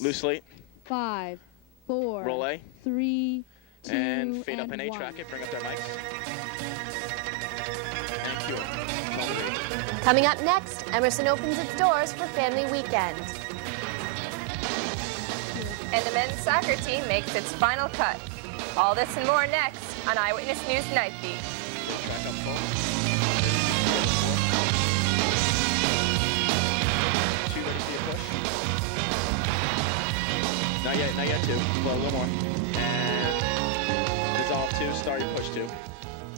Loose late. 5, 4, Roll A. 3, 2, and fade up and an A 1. track it. Bring up their mics. And cue it. Coming up next, Emerson opens its doors for Family Weekend. And the men's soccer team makes its final cut. All this and more next on Eyewitness News Night Beat. Track up full. 2 ready for your push. Not yet 2. Well, a little more. And dissolve 2, start your push 2.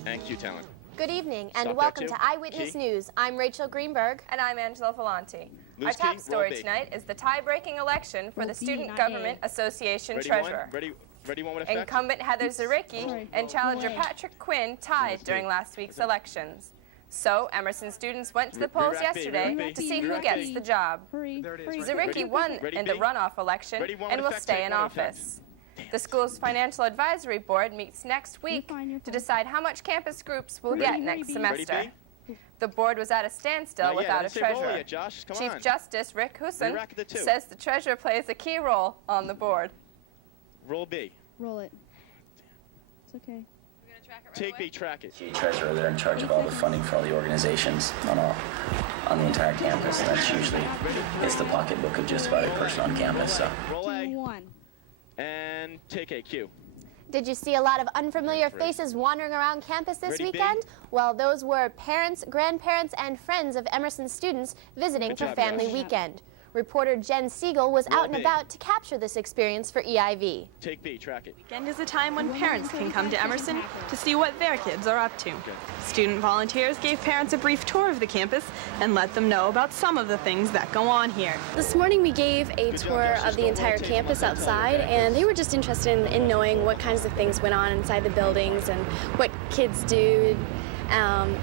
And cue talent. Good evening and Stop welcome there, to Eyewitness Key. News. I'm Rachel Greenberg. And I'm Angela Falanti. Our Loose top key, story roll B. tonight is the tie-breaking election for Roll the B, Student not Government A. Association Ready Treasurer. one? Ready one with effect? Incumbent Heather Zaricki Sorry. and challenger Roll A. Patrick Quinn tied during last week's elections. So Emerson students went to the polls Re-rack B, yesterday re-rack to B, see who re-rack gets B. the job. Hurry, hurry. Zaricki won Ready, in the B? runoff election Ready, one and with will effect, stay take in one with effect. office. The school's financial advisory board meets next week fine, you're to fine. decide how much campus groups will Ready, get ready, next B. semester. Ready, The board was at a standstill Not yet, without I a didn't say roll treasurer. yet, Josh. Come Chief on. Justice Rick Huson Re-rack the 2. says the treasurer plays a key role on the board. Roll B. Roll it. It's okay. Take B, track it. Treasurer, they're in charge of all the funding for all the organizations on the entire campus, and that's usually it's the pocketbook of just about every person on campus. So Roll 2, A. 1. And take A, Q. Did you see a lot of unfamiliar Ready. faces wandering around campus this Ready, B? weekend? Well, those were parents, grandparents, and friends of Emerson students visiting Good for job, Family Josh. Weekend. Reporter Jen Siegel was Roll out and B. about to capture this experience for EIV. Take B, track it. Weekend is a time when parents can come to Emerson to see what their kids are up to. Student volunteers gave parents a brief tour of the campus and let them know about some of the things that go on here. This morning we gave a Good job, tour Josh. of the entire Just campus don't rotate. outside, and they were just interested in knowing what kinds of things went on inside the buildings and what kids do,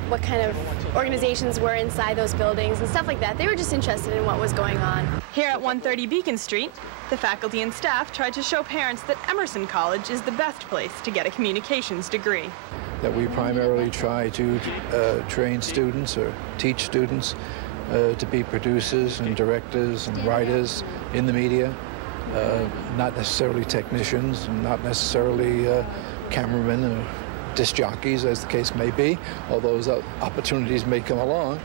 what kind of organizations were inside those buildings and stuff like that. They were just interested in what was going on. Here at 130 Beacon Street, the faculty and staff tried to show parents that Emerson College is the best place to get a communications degree. That we primarily try to train students or teach students to be producers and directors and writers in the media, not necessarily technicians, and not necessarily cameramen or disc jockeys, as the case may be, although those opportunities may come along.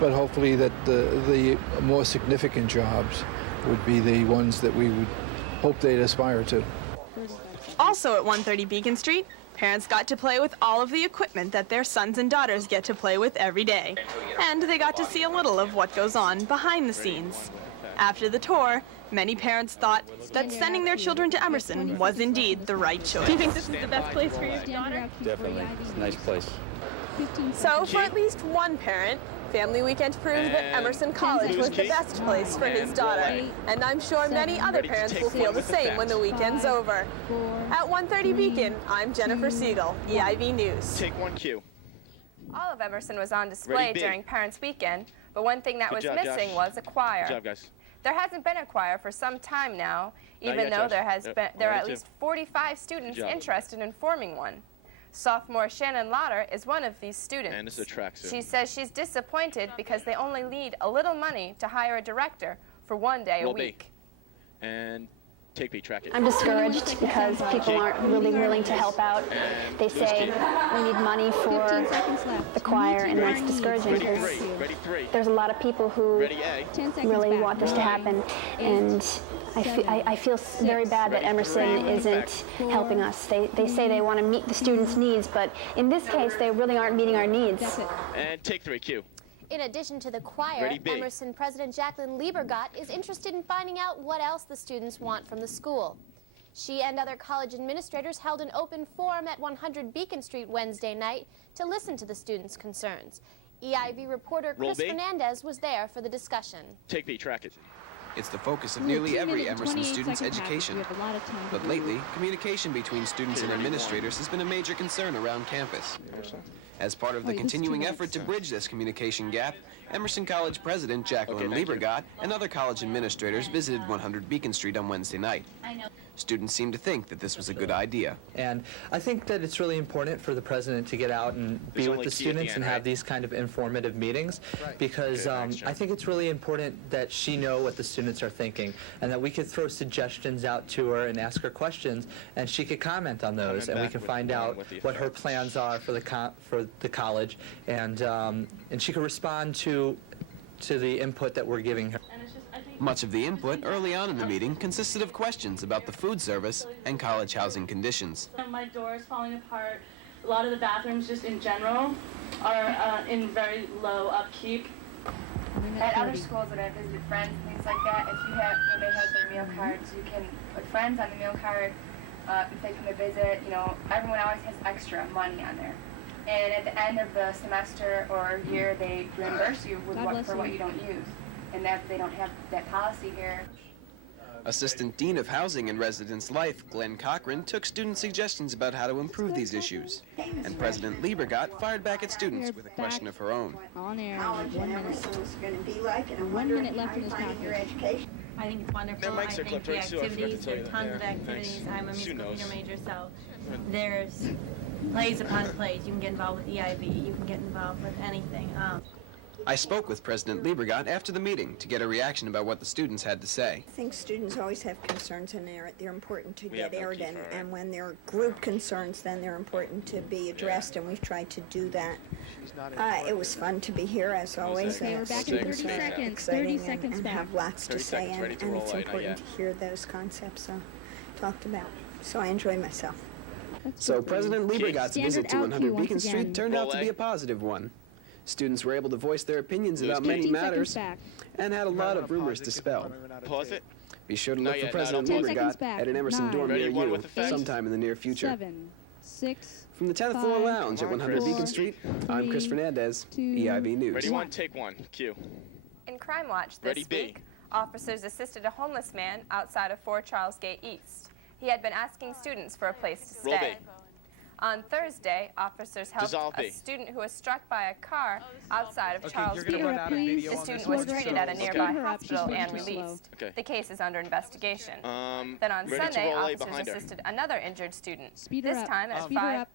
But hopefully that the more significant jobs would be the ones that we would hope they'd aspire to. Also at 130 Beacon Street, parents got to play with all of the equipment that their sons and daughters get to play with every day. And they got to see a little of what goes on behind the scenes. After the tour, many parents thought that sending their children to Emerson was indeed the right choice. Do you think this is the best place for your daughter? Definitely. It's a nice place. So for at least one parent, Family Weekend proved that Emerson College was the best place for his daughter. And I'm sure many other parents will feel the same when the weekend's over. At 130 Beacon, I'm Jennifer Siegel, EIV News. Take 1, Q. All of Emerson was on display Ready, B. during Parents' Weekend, but one thing that Good was job, missing Josh. was a choir. Good job, guys. There hasn't been a choir for some time now, even yet, though Josh. there Yep, are ready at too. least 45 students job. interested in forming one. Sophomore Shannon Lauder is one of these students. And this is a tracksuit. She says she's disappointed because they only need a little money to hire a director for one day Roll a B. week. And take B, track it. I'm discouraged because people aren't really willing to help out. They say we need money for 15 seconds left. the choir, and that's discouraging Ready because 3, ready 3. there's a lot of people who Ready A. 10 seconds really back. want this to happen, and I feel very bad that Emerson isn't helping us. They say they want to meet the students' needs, but in this case, they really aren't meeting our needs. That's it. And take 3, Q. In addition to the choir, Ready, B. Emerson President Jacqueline Liebergott is interested in finding out what else the students want from the school. She and other college administrators held an open forum at 100 Beacon Street Wednesday night to listen to the students' concerns. EIV reporter Roll Chris B. Fernandez was there for the discussion. Take B, track it. It's the focus of We have nearly 2 every minutes and Emerson 28 student's seconds left. education. We have a lot of time. But lately, communication between students and administrators has been a major concern around campus. As part of the Wait, who's continuing 2 effort to bridge this communication gap, Emerson College President Jacqueline thank you. Liebergott and other college administrators visited 100 Beacon Street on Wednesday night. Students seemed to think that this was a good idea. And I think that it's really important for the president to get out and be There's with only the key at the students end, and have right? these kind of informative meetings, because Okay, thanks, John. I think it's really important that she know what the students are thinking, and that we could throw suggestions out to her and ask her questions, and she could comment on those, and we back can with find one out with the what her effects. plans are for the college, and she could respond to the input that we're giving her. Much of the input early on in the meeting consisted of questions about the food service and college housing conditions. My door is falling apart. A lot of the bathrooms just in general are in very low upkeep. At other schools that I've visited friends and things like that, if you have, when they have their meal cards, you can put friends on the meal card. If they come to visit, you know, everyone always has extra money on there. And at the end of the semester or year, they reimburse you with for what you don't use. And that they don't have that policy here. Assistant Dean of Housing and Residence Life, Glenn Cochran, took student suggestions about how to improve these issues. And President Liebergott fired back at students with a question of her own. On air. College and 1 minute. Emerson's going to be like, and I'm 1 wondering minute left how in you're this finding your package. education. I think it's wonderful. Their mics I are think clipped, the right, Sue? I forgot to activities, tell you there are that. tons of Yeah, activities. thanks. I'm a Sue musical knows. theater major, so there's plays upon plays. You can get involved with EIV. You can get involved with anything. I spoke with President Liebergott after the meeting to get a reaction about what the students had to say. I think students always have concerns, and they're important to We get have no aired, key for her, and when they're group concerns, then they're important to be addressed, and we've tried to do that. It was fun to be here, as always. Okay, we're back in 30 Students are seconds. exciting 30 seconds and back. have lots to 30 say, seconds, ready and to roll, it's not important yet. to hear those concepts talked about. So I enjoy myself. So President Liebergott's Standard visit to out 100 cue once Beacon Street again. turned out to be Roll a positive one. Students were able to voice their opinions Lose about key. many 15 matters seconds back. and had a lot of rumors dispelled. Pause it. Be sure to Not look for yet, no, President don't pause it. 10 seconds Liebergott back. at an Emerson 9, dorm Ready, near one you with effects? sometime in the near future. 7, 6, From the 10th floor 5, lounge at 100 Chris. Beacon Street, I'm Chris 3, Fernandez, 2, EIV News. Ready, one, take one. Cue. In Crime Watch this Ready, B. week, officers assisted a homeless man outside of 4 Charles Gate East. He had been asking students for a place to Roll stay. B. On Thursday, officers helped Dissolve a B. student who was struck by a car outside of Charles Speed Gate. her up, please. The student was treated at a nearby Speed her up. She's hospital moving and too slow. released. Okay. The case is under investigation. Then on ready to Sunday, roll A officers behind her. assisted another injured student. Speed her This up. time at Speed her up.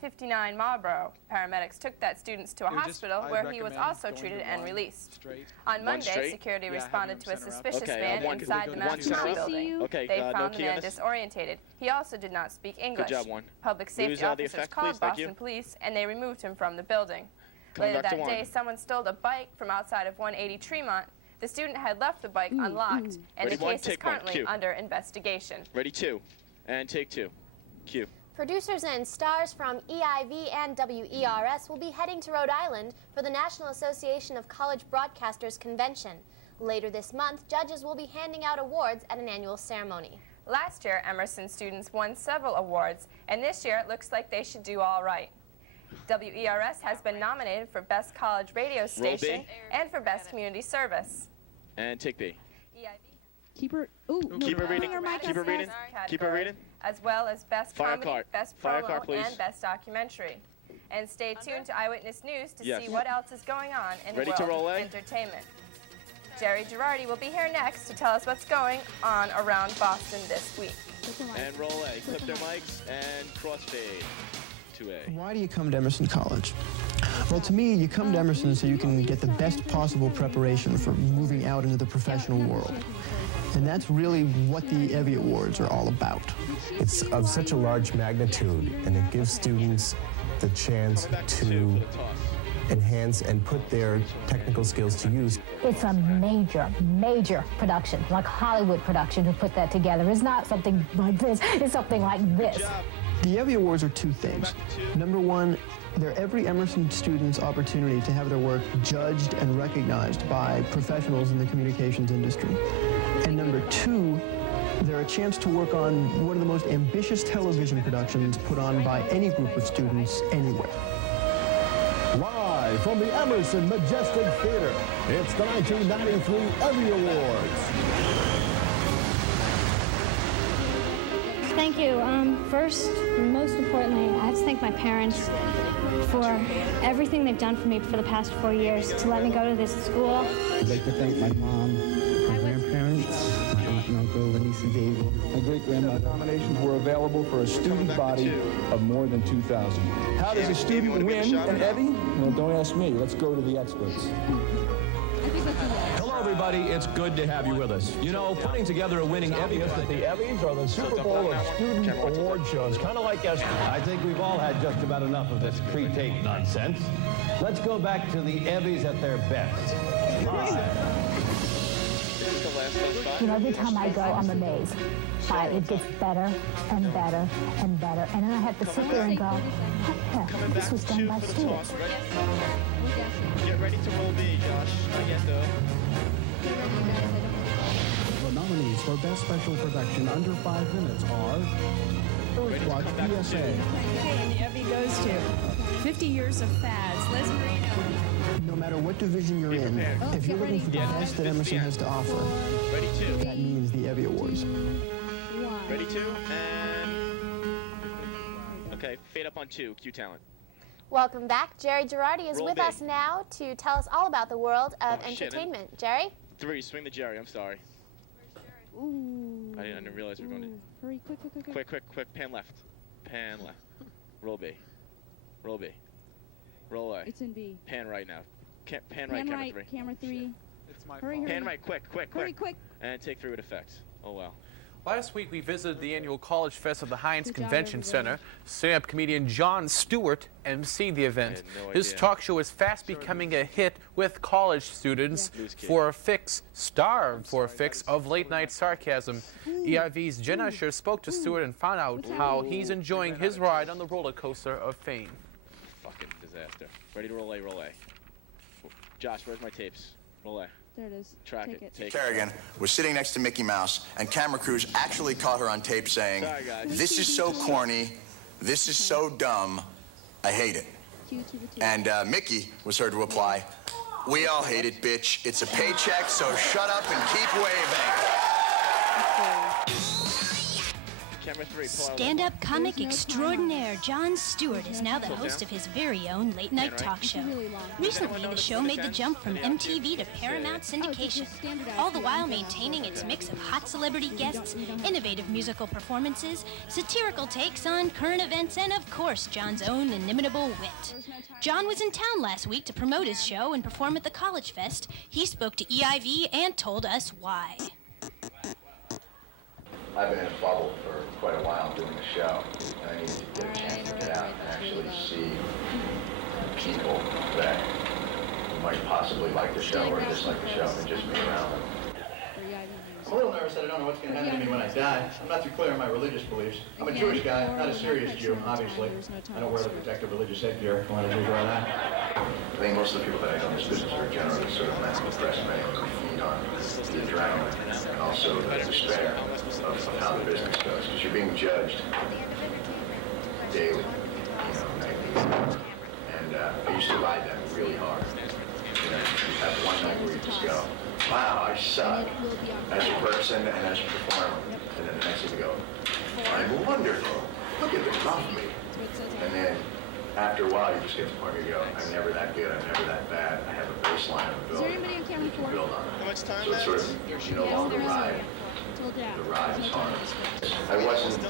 459 Marlborough, paramedics took that student to a hospital where he was also treated and released. On Monday, straight? security responded to a suspicious Okay, man one- inside the one Master center Plan up. building. Okay, They no found the man Kiev. disorientated. He also did not speak English. job, one. Public safety Lose all the officers effect, called please, thank you. Boston police, and they removed him from the building. Coming Later back to that one. day, someone stole a bike from outside of 180 Tremont. The student had left the bike unlocked, and Ready, the one, case is take one, currently cue. under investigation. Ready, two. And take two. Cue. Producers and stars from EIV and WERS will be heading to Rhode Island for the National Association of College Broadcasters Convention. Later this month, judges will be handing out awards at an annual ceremony. Last year, Emerson students won several awards, and this year it looks like they should do all right. WERS has been nominated for Best College Radio Station and for Best Community Service. And take B. EIV Keep her. Ooh, no, Keep her bring reading. her mic Keep her up. reading. Keep her reading. as well as Best Fire Comedy, cart. Best Fire Promo, cart, please. and Best Documentary. And stay tuned to Eyewitness News to Yes. see what else is going on in Ready the to world roll, of eh? entertainment. Jerry Girardi will be here next to tell us what's going on around Boston this week. And roll A. Clip their mics and crossfade to A. Why do you come to Emerson College? Well, to me, you come to Emerson so you can get the best possible preparation for moving out into the professional world. And that's really what the EIV Awards are all about. It's of such a large magnitude, and it gives students the chance to enhance and put their technical skills to use. It's a major production, like Hollywood production who put that together. It's not something like this, it's something like this. The EIV Awards are two things. Number one, they're every Emerson student's opportunity to have their work judged and recognized by professionals in the communications industry. And number two, they're a chance to work on one of the most ambitious television productions put on by any group of students anywhere. Live from the Emerson Majestic Theater, it's the 1993 EIV Awards. Thank you. First, most importantly, I have to thank my parents for everything they've done for me for the past 4 years to let me go to this school. I'd like to thank my mom, my grandparents, my aunt and uncle, and niece and David, my great-grandmother. Nominations were available for a student body of more than 2,000. How does a student win an EIV? Well, don't ask me. Let's go to the experts. Hello, everybody. It's good to have you with us. You know, putting together a winning EIV. The EIVs are the Super Bowl of student award shows, kind of like us. I think we've all had just about enough of this pre-tape nonsense. Let's go back to the EIVs at their best. You know, every time I go, I'm amazed. It gets better and better and better. And then I have to sit there and go, what the heck? This was done by students. Get ready to roll B, Josh. Not yet, though. The nominees for Best Special Production under 5 minutes are Earth Watch PSA. Okay, and the EIV goes to 50 Years of Fads. Liz Marino. No matter what division you're in, if you're looking for the best that Emerson has to offer, Ready, 2. that means the EIV Awards. Ready, 2, and... Okay, fade up on 2, Q Talent. Welcome back. Jerry Girardi is Roll with big. us now to tell us all about the world of entertainment. Jerry? 3, swing the Jerry, I'm sorry. Ooh. I didn't realize we were going to... Hurry, quick. Pan left. Pan left. Roll B. Roll B. Roll away. It's in B. Pan right now. Pan Pan right, right, camera 3. It's my Hurry, fault. Pan right, quick. Hurry, quick. And take 3 with effect. Oh, wow. Last week, we visited the annual College Fest at the Heinz Good job, Convention everybody. Center. Stand-up comedian Jon Stewart emceed the event. I had no His idea. talk show is fast becoming a hit with college students for a fix, starved for a fix of late-night sarcasm. EIV's Jen Usher spoke to Stewart and found out how he's enjoying his ride on the roller coaster of fame. Fucking disaster. Ready to roll A, roll A. Josh, where's my tapes? Roll A. There it is. Track Take it. Take it. Kerrigan was sitting next to Mickey Mouse, and camera crews actually caught her on tape saying, Sorry, guys. "This is so corny, this is so dumb, I hate it." And Mickey was heard to reply, "We all hate it, bitch. It's a paycheck, so shut up and keep waving." Camera 3, pull out. Stand-up comic extraordinaire Jon Stewart is now the host of his very own late-night talk show. Recently, the show made the jump from MTV to Paramount syndication, all the while maintaining its mix of hot celebrity guests, innovative musical performances, satirical takes on current events, and of course, Jon's own inimitable wit. Jon was in town last week to promote his show and perform at the College Fest. He spoke to EIV and told us why. I've been in a bubble for quite a while doing the show, and I needed to get a chance to get out and actually see people that might possibly like the show or dislike the show and just be around them. I'm a little nervous that I don't know what's going to happen to me when I die. I'm not too clear on my religious beliefs. I'm a Jewish guy, not a serious Jew, obviously. I don't wear the protective religious headgear. If you want to Jews wear that. I think most of the people that I know in this business are generally sort of manic depressed men who feed on the adrenaline and also the despair of how the business goes. Because you're being judged daily, nightly. And you survive that really hard. You know, you have one night where you just go, wow, I suck as a person and as a performer. And then the next thing you go, I'm wonderful. Look at them, love me. And then after a while, you just get to the point where you go, I'm never that good, I'm never that bad. I have a baseline of ability you can build on. How much time So it's sort of, you no longer ride. The ride is hard. I wasn't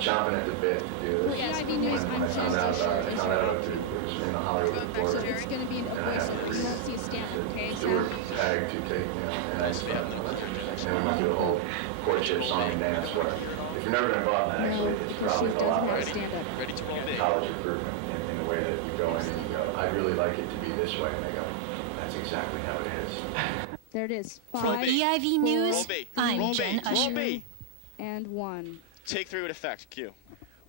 chomping at the bit to do this. When I found out about it, it was in the Hollywood Reporter. It's going to be an And I had to read see a stamp, okay? Stewart tagged to take, and I thought, well, that's interesting. And then we went through the whole courtship song and dance where, if you're never involved in that, actually, it's probably a lot like college recruitment in the way that you go in and you go, I'd really like it to be this way. And they go, that's exactly how it is. There it is. For 5, EIV News, 4, I'm Jen Usher. Roll B. and 1. Take 3 with effect. Q.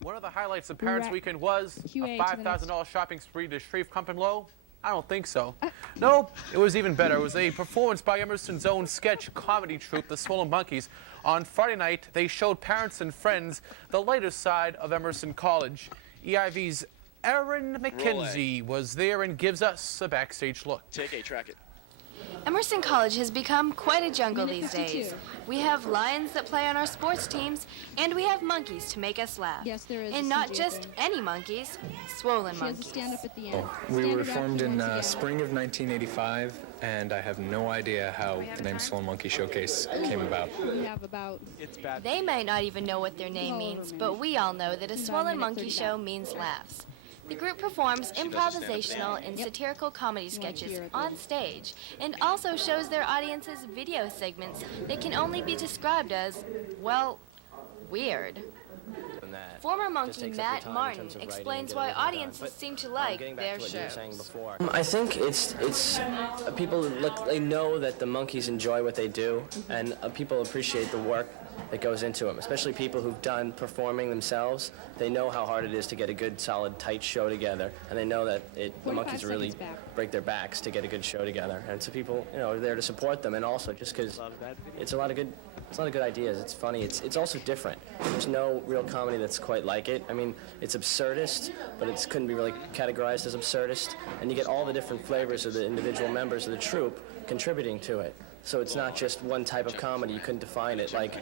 One of the highlights of Parents Weekend was a $5,000 shopping spree to Shreve Cumpenlow. I don't think so. No, it was even better. It was a performance by Emerson's own sketch comedy troupe, the Swollen Monkeys. On Friday night, they showed parents and friends the lighter side of Emerson College. EIV's Erin McKenzie was there and gives us a backstage look. Take A, track it. Emerson College has become quite a jungle these days. We have lions that play on our sports teams, and we have monkeys to make us laugh. Yes, there is. And not just any monkeys, swollen monkeys. Stand up at the end. We were formed in spring of 1985, and I have no idea how the name Swollen Monkey Showcase came about. We have about... They might not even know what their name means, but we all know that a swollen monkey show means laughs. The group performs improvisational and satirical comedy sketches on stage and also shows their audiences video segments that can only be described as, well, weird. Former monkey Matt Martin explains why audiences seem to like their shows. I think it's people they know that the monkeys enjoy what they do, and people appreciate the work that goes into them, especially people who've done performing themselves. They know how hard it is to get a good, solid, tight show together, and they know that the monkeys really break their backs to get a good show together. And so people, are there to support them, and also just because it's a lot of good ideas. It's funny. It's also different. There's no real comedy that's quite like it. I mean, it's absurdist, but it couldn't be really categorized as absurdist. And you get all the different flavors of the individual members of the troupe contributing to it. So it's not just one type of comedy. You couldn't define it like,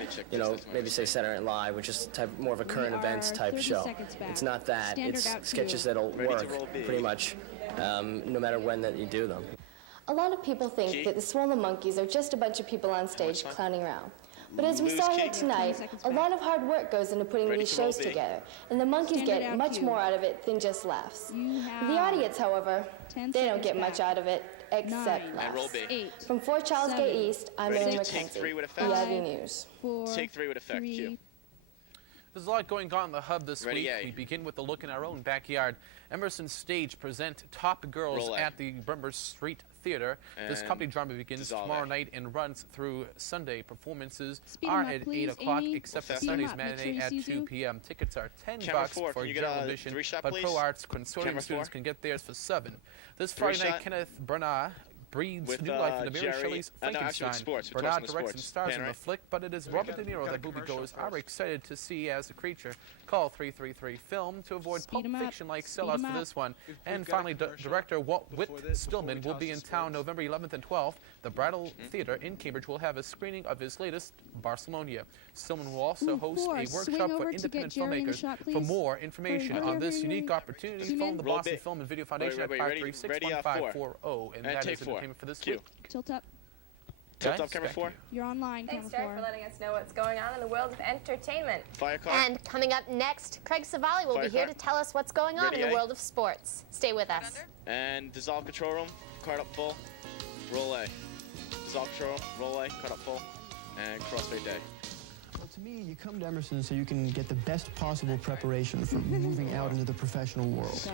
maybe say Saturday Night Live, which is more of a current events type show. It's not that. It's sketches that'll work pretty much no matter when that you do them. A lot of people think that the Swollen Monkeys are just a bunch of people on stage clowning around. But as we saw here tonight, a lot of hard work goes into putting these shows together, and the monkeys get much more out of it than just laughs. The audience, however, they don't get much out of it except laughs. From Fort Charles Gate East, I'm Amy McKenzie, EIV News. Take 3 with effect, Q. There's a lot going on in the hub this week. We begin with a look in our own backyard. Emerson Stage present Top Girls at the Bremer Street Theater. This comedy drama begins tomorrow night and runs through Sunday. Performances are at 8 o'clock, except for Sunday's matinee at 2 p.m. Tickets are $10 for general admission, but Pro Arts Consortium students can get theirs for $7. This Friday night, Kenneth Branagh breathes new life into Mary Shelley's Frankenstein. Bernard directs and stars in the flick, but it is Robert De Niro that moviegoers are excited to see as the creature. Call 333-FILM to avoid Pulp Fiction-like sellouts for this one. And finally, director Whit Stillman will be in town November 11th and 12th. The Brattle Theater in Cambridge will have a screening of his latest, Barcelona. Stillman will also host a workshop for independent filmmakers. For more information on this unique opportunity, phone the Boston Film and Video Foundation at 536-1540. And that is entertainment for this week. Tilt up. Tilt up, camera 4. You're online, Thanks, camera 4. Jared, for letting us know what's going on in the world of entertainment. Fire car. And coming up next, Craig Savali will be here to tell us what's going on in the world of sports. Stay with us. And dissolve control room, card up full, roll A. Dissolve control room, roll A, card up full, and crossfade day. Well, to me, you come to Emerson so you can get the best possible preparation for moving out into the professional world.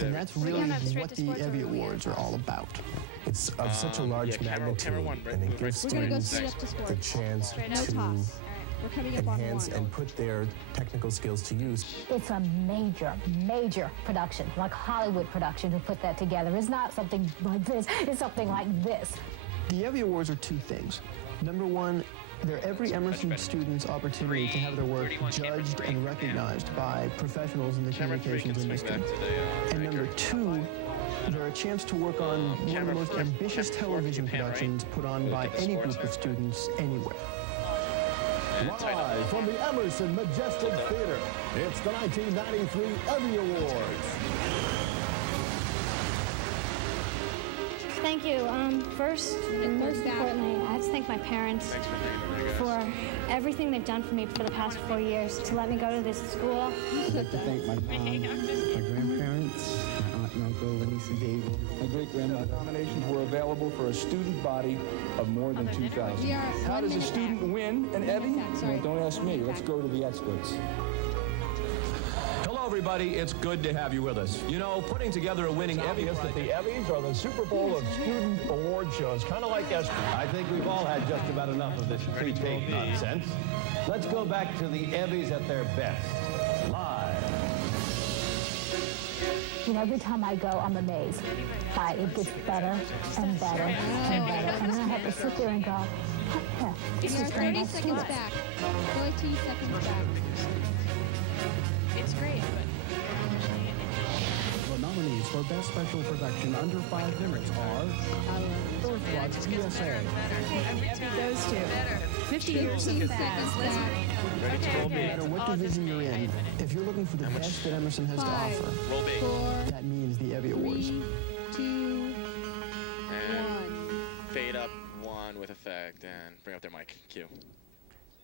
And that's really what the EIV Awards are all about. It's of such a large magnitude, and it gives students the chance to enhance and put their technical skills to use. It's a major, major production, like Hollywood production, to put that together. It's not something like this, it's something like this. The EIV Awards are 2 things. Number 1, they're every Emerson student's opportunity to have their work judged and recognized by professionals in the communications industry. And number 2, they're a chance to work on one of the most ambitious television productions put on by any group of students anywhere. Live from the Emerson Majestic Theater, it's the 1993 EIV Awards. Thank you. First, and most importantly, I have to thank my parents for everything they've done for me for the past 4 years to let me go to this school. I'd like to thank my mom, my grandparents, my aunt and uncle, Lenise and David. My great-grandmother. Nominations were available for a student body of more than 2,000. How does a student win an EIV? Well, don't ask me. Let's go to the experts. Hello, everybody. It's good to have you with us. You know, putting together a winning EIV... that the EIVs are the Super Bowl of student award shows, kind of like ESPY. I think we've all had just about enough of this pre-tape nonsense. Let's go back to the EIVs at their best. Live. You know, every time I go, I'm amazed by it gets better and better and better. And then I have to sit there and go, what the heck? This is 30 seconds back. 30 seconds back. It's great, but nominees for Best Special Production under 5 minutes are Earthwatch USA. Evie goes to 50 years of fads. No matter what division you're in, if you're looking for the best that Emerson has to offer, that means the Evie Awards. 3, 2, And fade up 1 with effect and bring up their mic. Cue.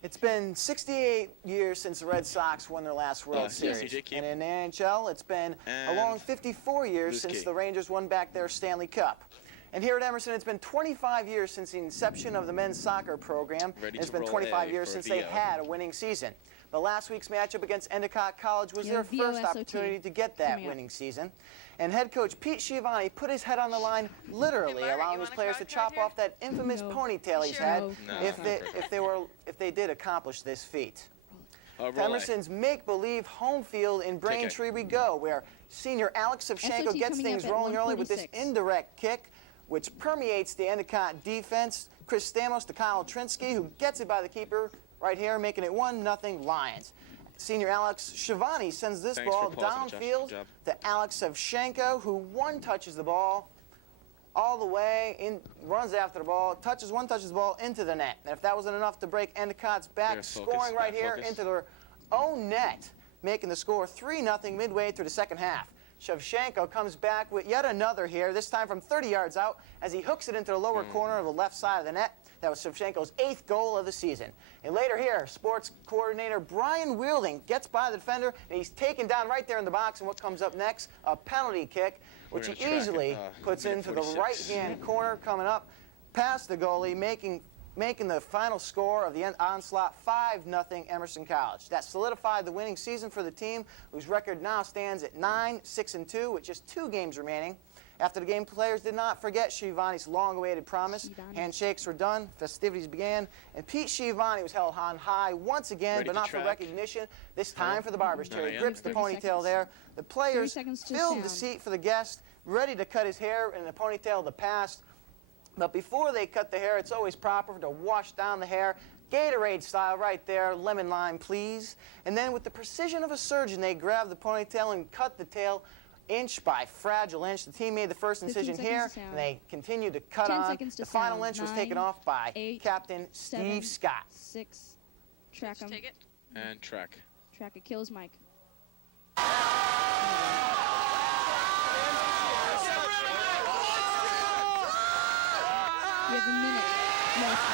It's been 68 years since the Red Sox won their last World Series. And in the NHL, it's been a long 54 years since the Rangers won back their Stanley Cup. And here at Emerson, it's been 25 years since the inception of the men's soccer program. And it's been 25 years since they had a winning season. But last week's matchup against Endicott College was their first opportunity to get that winning season. And head coach Pete Schiavone put his head on the line, literally allowing his players to chop off that infamous ponytail he's had if they did accomplish this feat. To Emerson's make-believe home field in Braintree we go, where senior Alex Savchenko gets things rolling early with this indirect kick, which permeates the Endicott defense. Chris Stamos to Kyle Trinsky, who gets it by the keeper right here, making it 1-0 Lions. Senior Alex Schiavone sends this ball downfield to Alex Savchenko, who touches the ball all the way, runs after the ball, touches the ball into the net. And if that wasn't enough to break Endicott's back, scoring right here into their own net, making the score 3-0 midway through the second half. Savchenko comes back with yet another here, this time from 30 yards out, as he hooks it into the lower corner of the left side of the net. That was Savchenko's 8th goal of the season. And later here, sports coordinator Brian Wielding gets by the defender, and he's taken down right there in the box. And what comes up next? A penalty kick, which he easily puts into the right-hand corner, coming up past the goalie, making the final score of the onslaught 5-0 Emerson College. That solidified the winning season for the team, whose record now stands at 9-6-2 with just 2 games remaining. After the game, players did not forget Schiavone's long-awaited promise. Handshakes were done, festivities began, and Pete Schiavone was held on high once again, but not for recognition, this time for the barber's chair. He grips the ponytail there. The players filled the seat for the guest, ready to cut his hair in the ponytail of the past. But before they cut the hair, it's always proper to wash down the hair, Gatorade style right there, lemon lime please. And then with the precision of a surgeon, they grab the ponytail and cut the tail inch by fragile inch. The team made the first incision here, and they continued to cut on. The final inch was taken off by Captain Steve Scott. 6, track him. And track. Track it, kills Mike. You have a minute left.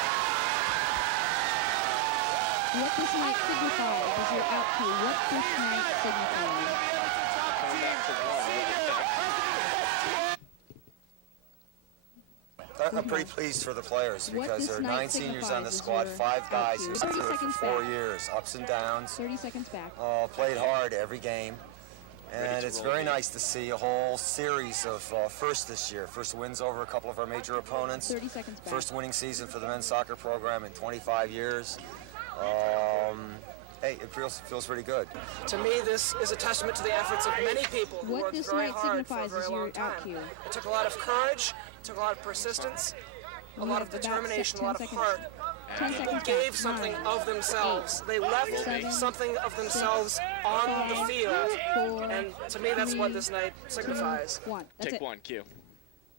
What this might signify is your out cue. What this might signify. I'm pretty pleased for the players because there are 9 seniors on the squad, 5 guys who've been through it for 4 years, ups and downs. 30 seconds back. Played hard every game. And it's very nice to see a whole series of firsts this year. First wins over a couple of our major opponents. 30 seconds back. First winning season for the men's soccer program in 25 years. Hey, it feels pretty good. To me, this is a testament to the efforts of many people who worked very hard for a very long time. It took a lot of courage, it took a lot of persistence, a lot of determination, a lot of heart. People gave something of themselves. They left something of themselves on the field. And to me, that's what this night signifies. Take 1, cue.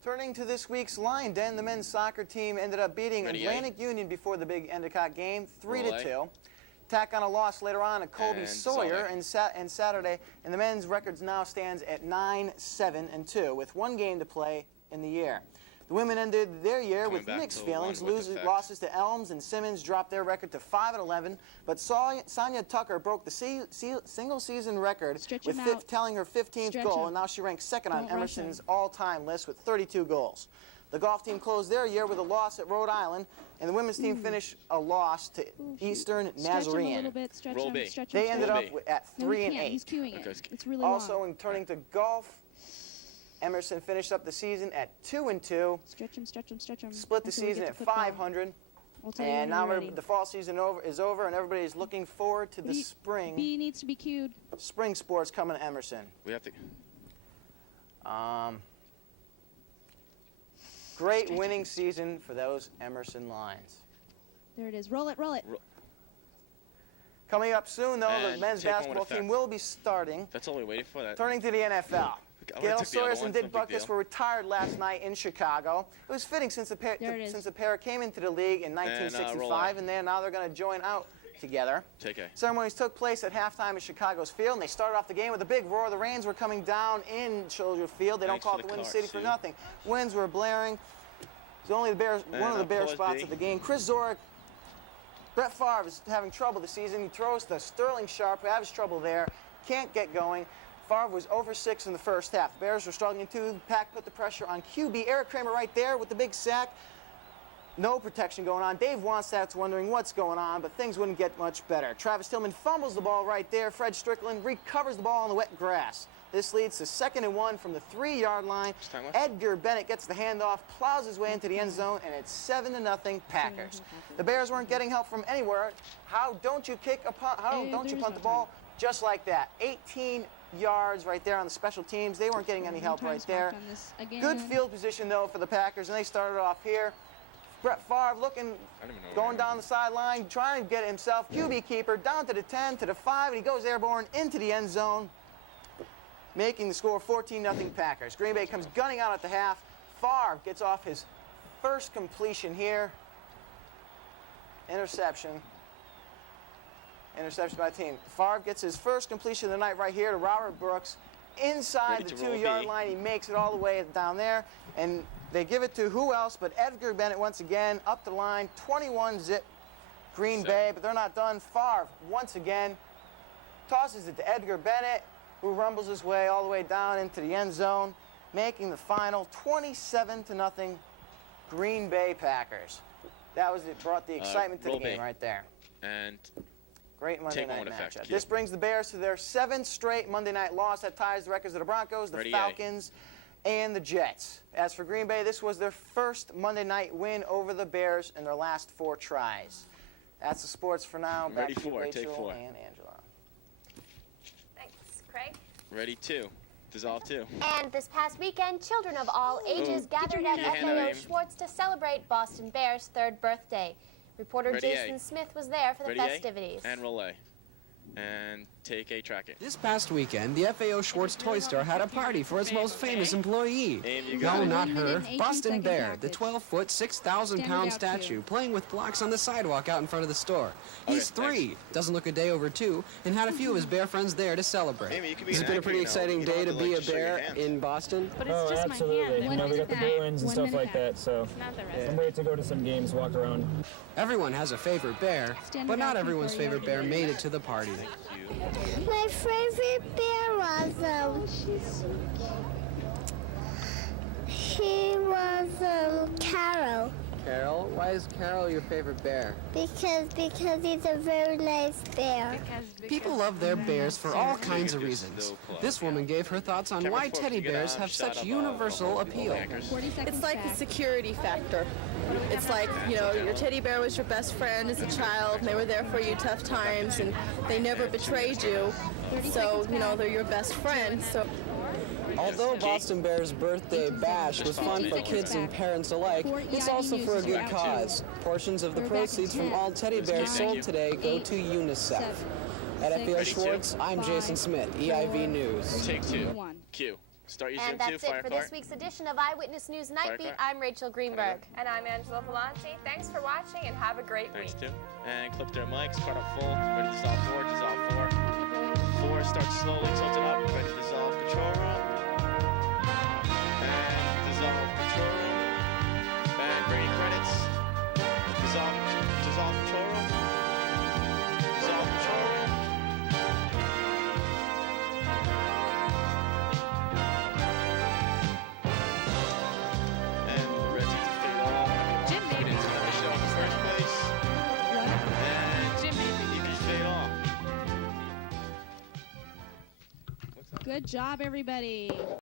Turning to this week's line, then the men's soccer team ended up beating Atlantic Union before the big Endicott game, 3-2. Tack on a loss later on to Colby Sawyer and Saturday, and the men's records now stands at 9-7-2 with 1 game to play in the year. The women ended their year with mixed feelings. Losses to Elms and Simmons dropped their record to 5-11, but Sonia Tucker broke the single-season record with telling her 15th goal, and now she ranks 2nd on Emerson's all-time list with 32 goals. The golf team closed their year with a loss at Rhode Island, and the women's team finished a loss to Eastern Nazarene. They ended up at 3-8. He's queuing it. It's really also, in turning to golf, Emerson finished up the season at 2-2. Stretch him. Split the season at 500. And now the fall season is over, and everybody is looking forward to the spring. B needs to be cued. Spring sports coming to Emerson. We have to. Great winning season for those Emerson Lions. There it is. Roll it. Coming up soon, though, the men's basketball team will be starting. That's all we're waiting for. Turning to the NFL. Gail Sawyers and Dick Buckus were retired last night in Chicago. It was fitting since the pair came into the league in 1965, and now they're going to join out together. Ceremonies took place at halftime at Chicago's Field, and they started off the game with a big roar. The rains were coming down in Soldier Field. They don't call it the Wind City for nothing. Winds were blaring. It was only the Bears, one of the Bear spots of the game. Chris Zorich, Brett Favre is having trouble this season. He throws the Sterling Sharp, who has trouble there, can't get going. Favre was over 6 in the first half. The Bears were struggling too. The Pack put the pressure on QB. Eric Kramer right there with the big sack. No protection going on. Dave Wanstat's wondering what's going on, but things wouldn't get much better. Travis Tillman fumbles the ball right there. Fred Strickland recovers the ball on the wet grass. This leads to 2nd and 1 from the 3-yard line. Edgar Bennett gets the handoff, plows his way into the end zone, and it's 7-0 Packers. The Bears weren't getting help from anywhere. How don't you punt the ball? Just like that. 18 yards right there on the special teams. They weren't getting any help right there. Good field position, though, for the Packers, and they started off here. Brett Favre going down the sideline, trying to get himself, QB keeper, down to the 10, to the 5, and he goes airborne into the end zone, making the score 14-0 Packers. Green Bay comes gunning out at the half. Favre gets off his first completion here. Interception by the team. Favre gets his first completion of the night right here to Robert Brooks. Inside the 2-yard line, he makes it all the way down there, and they give it to who else but Edgar Bennett once again, up the line, 21-zip Green Bay, but they're not done. Favre, once again, tosses it to Edgar Bennett, who rumbles his way all the way down into the end zone, making the final 27-0 Green Bay Packers. That was it, brought the excitement to the game right there. And great Monday night matchup. This brings the Bears to their 7th straight Monday night loss. That ties the records of the Broncos, the Falcons, and the Jets. As for Green Bay, this was their first Monday night win over the Bears in their last 4 tries. That's the sports for now. Back to Rachel and Angela. Thanks, Craig. Ready 2. Dissolve 2. And this past weekend, children of all ages gathered at FAO Schwartz to celebrate Boston Bears' 3rd birthday. Reporter Jason Smith was there for the festivities. And relay. And take a track it. This past weekend, the FAO Schwartz Toy Store had a party for its most famous employee. No, not her. Boston Bear, the 12-foot, 6,000-pound statue, playing with blocks on the sidewalk out in front of the store. He's 3, doesn't look a day over 2, and had a few of his bear friends there to celebrate. This has been a pretty exciting day to be a bear in Boston. But it's just absolutely. You know, we got the Bruins and stuff like that, so I'm ready to go to some games, walk around. Everyone has a favorite bear, but not everyone's favorite bear made it to the party. My favorite bear was, Carol. Carol? Why is Carol your favorite bear? Because he's a very nice bear. People love their bears for all kinds of reasons. This woman gave her thoughts on why teddy bears have such universal appeal. It's like the security factor. It's like, you know, your teddy bear was your best friend as a child, and they were there for you tough times, and they never betrayed you. So, you know, they're your best friend. So. Although Boston Bears' birthday bash was fun for kids and parents alike, it's also for a good cause. Portions of the proceeds from all teddy bears sold today go to UNICEF. At FAO Schwartz, I'm Jason Smith, EIV News. Take 2. Q. Start your and that's it for this week's edition of Eyewitness News Nightbeat. I'm Rachel Greenberg. And I'm Angela Vellante. Thanks for watching and have a great week. Thanks, too. And clip their mics, card up full, ready to dissolve 4, dissolve 4. 4 starts slowly, tilt it up, ready to dissolve control room. And dissolve control room. And bring credits. Dissolve control room. Dissolve control room. And ready to fade off. Jim made it. Let the show in the first place. And Jim made it. you can fade off. Good job, everybody.